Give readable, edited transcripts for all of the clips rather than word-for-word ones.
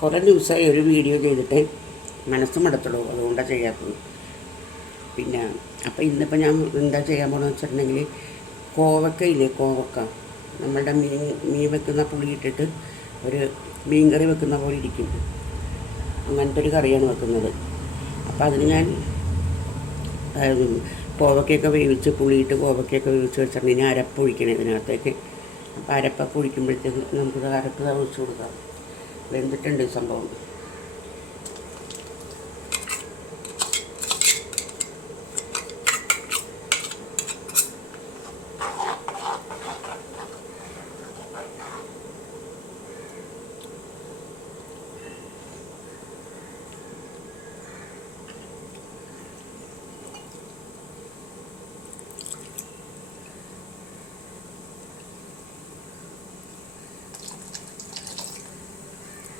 കുറേ ദിവസമായി ഒരു വീഡിയോ ചെയ്തിട്ട് മനസ്സ് മടുത്തുള്ളൂ, അതുകൊണ്ടാണ് ചെയ്യാത്തത്. പിന്നെ അപ്പോൾ ഇന്നിപ്പോൾ ഞാൻ എന്താ ചെയ്യാൻ പോകണമെന്ന് വെച്ചിട്ടുണ്ടെങ്കിൽ, കോവക്കയില്ലേ, കോവക്ക നമ്മളുടെ മീൻ വെക്കുന്ന പുളി ഇട്ടിട്ട് ഒരു മീൻ കറി വെക്കുന്ന പോലെ ഇരിക്കും, അങ്ങനത്തെ ഒരു കറിയാണ് വെക്കുന്നത്. അപ്പോൾ അതിന് ഞാൻ കോവക്കയൊക്കെ വേവിച്ച് പുളിയിട്ട് കോവക്കയൊക്കെ വേവിച്ച് വെച്ചിട്ടുണ്ടെങ്കിൽ അരപ്പൊഴിക്കണം ഇതിനകത്തേക്ക്. അപ്പോൾ അരപ്പൊക്കെ ഒഴിക്കുമ്പോഴത്തേക്ക് നമുക്കിത് അരപ്പ് ഒഴിച്ച് കൊടുക്കാം. വെന്തിട്ടുണ്ട് ഈ സംഭവം.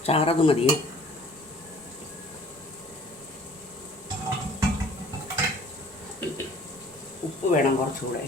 ചാറത് മതിയേ. ഉപ്പ് വേണം കുറച്ചുകൂടെ.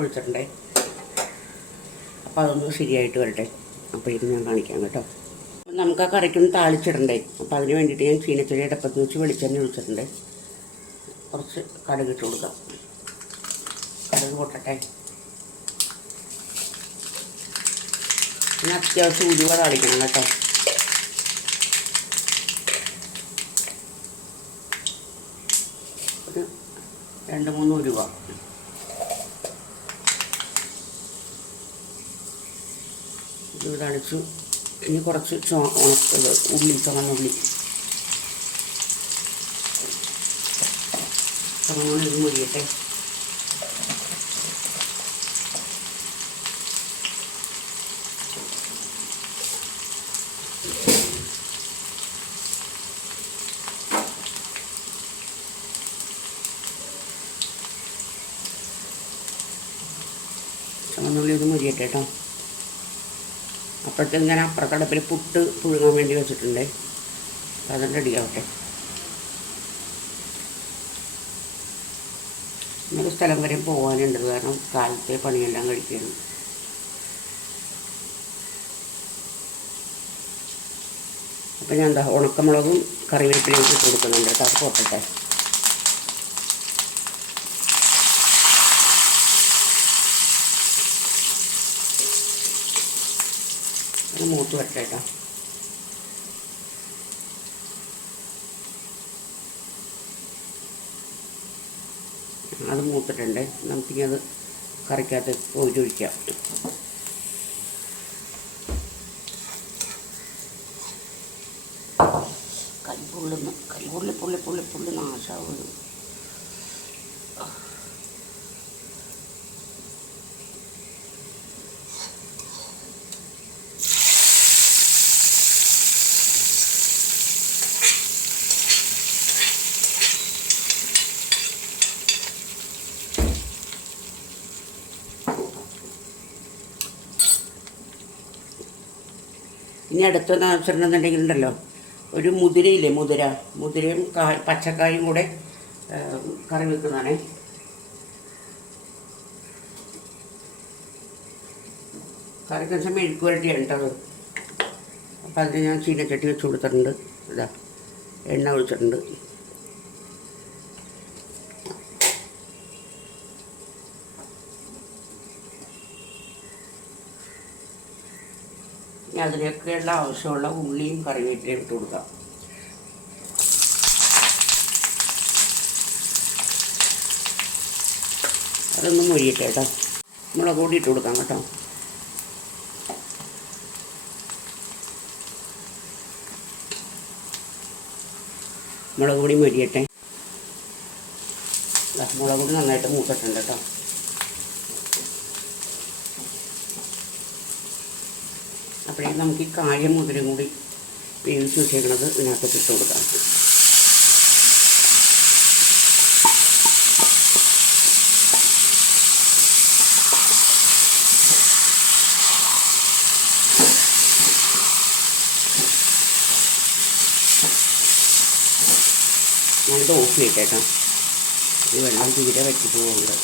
ഒഴിച്ചിട്ടുണ്ടേ. അപ്പോൾ അതൊന്ന് ശരിയായിട്ട് വരട്ടെ. അപ്പോൾ ഇത് ഞാൻ കാണിക്കാം കേട്ടോ. അപ്പം നമുക്ക് ആ കറിക്കൊന്ന് താളിച്ചിടണ്ടേ. അപ്പോൾ അതിന് വേണ്ടിയിട്ട് ഞാൻ ചീനച്ചെടി അടുപ്പത്ത് വെച്ച് വെളിച്ചെണ്ണ ഒഴിച്ചിട്ടുണ്ട്. കുറച്ച് കടുക് ഇട്ട് കൊടുക്കാം. കടുക് പൊട്ടട്ടെ. പിന്നെ അത്യാവശ്യം ഉലുവ താളിക്കണം കേട്ടോ. ഒരു 2-3 ഉലുവ. ഇത് തളിച്ചു. ഇനി കുറച്ച് ഉള്ളി, ചുവന്നുള്ളി ഇത് മുരിയട്ടെ. ചുവന്നുള്ളി ഇത് മുരിയട്ടെ കേട്ടോ. അപ്പോഴത്തേക്ക് ഞാൻ അപ്പുറത്തടപ്പിൽ പുട്ട് പുഴുങ്ങാൻ വേണ്ടി വെച്ചിട്ടുണ്ട്. അപ്പോൾ അതും റെഡിയാവട്ടെ. ഇന്നൊരു സ്ഥലം വരെ പോകാനുണ്ട്, കാരണം കാലത്തെ പണിയെല്ലാം കഴിക്കണം. അപ്പോൾ ഞാൻ എന്താ ഉണക്കമുളകും കറിവേപ്പിലയും ഇട്ട് കൊടുക്കുന്നുണ്ട് കേട്ടോ. അത് പൊട്ടട്ടെ. മൂത്ത് വരട്ടെ കേട്ടോ. അത് മൂത്തിട്ടുണ്ട്. നമുക്കിനി അത് കറിക്കകത്ത് ഒഴിക്കാം. കൈപുള്ളി നാശാവും. ഇനി അടുത്തെന്ന് വെച്ചിട്ടുണ്ടെന്നുണ്ടെങ്കിൽ ഉണ്ടല്ലോ, ഒരു മുതിരയില്ലേ, മുതിരയും പച്ചക്കായും കൂടെ കറി വെക്കുന്നതാണേ. കറിക്ക് വെച്ചാൽ മെഴുക്ക് വരട്ടിയാണ് കേട്ടോ. അപ്പോൾ അതിന് ഞാൻ ചീനച്ചട്ടി വെച്ച് കൊടുത്തിട്ടുണ്ട്. ഇതാ എണ്ണ ഒഴിച്ചിട്ടുണ്ട്. അതിനൊക്കെയുള്ള ആവശ്യമുള്ള ഉള്ളിയും കറിവേപ്പിലയും ഇട്ട് കൊടുക്കാം. അതൊന്നും മൊഴിയിട്ടെ കേട്ടോ. മുളക് പൊടി ഇട്ട് കൊടുക്കാം കേട്ടോ. മുളക് പൊടി മൊരിയട്ടെ. മുളക് പൊടി നന്നായിട്ട് മൂത്തിട്ടുണ്ട് കേട്ടോ. അപ്പോഴേ നമുക്ക് ഈ കായം മുതിരയും കൂടി വേവിച്ച് വെച്ചേക്കുന്നത് ഇതിനകത്ത് ഇട്ട് കൊടുക്കാം. ഞാനിത് ഓഫ് ചെയ്തേക്കാം. ഈ വെള്ളം തീരെ വറ്റി പോകുന്നുണ്ട്.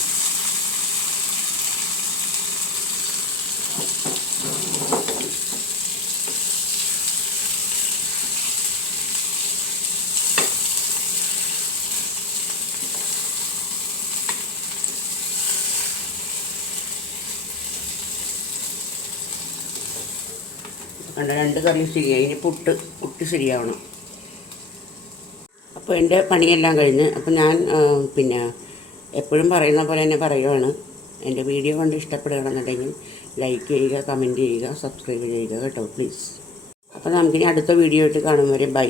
കണ്ട 2 കറി ശരിയായി. ഇനി പുട്ട് ശരിയാവണം. അപ്പോൾ എൻ്റെ പണിയെല്ലാം കഴിഞ്ഞ്. അപ്പോൾ ഞാൻ പിന്നെ എപ്പോഴും പറയുന്ന പോലെ തന്നെ പറയുവാണ്, എൻ്റെ വീഡിയോ കണ്ട് ഇഷ്ടപ്പെടുകയാണെന്നുണ്ടെങ്കിൽ ലൈക്ക് ചെയ്യുക, കമൻറ്റ് ചെയ്യുക, സബ്സ്ക്രൈബ് ചെയ്യുക കേട്ടോ പ്ലീസ്. അപ്പോൾ നമുക്കിനി അടുത്ത വീഡിയോ ആയിട്ട് കാണും വരെ ബൈ.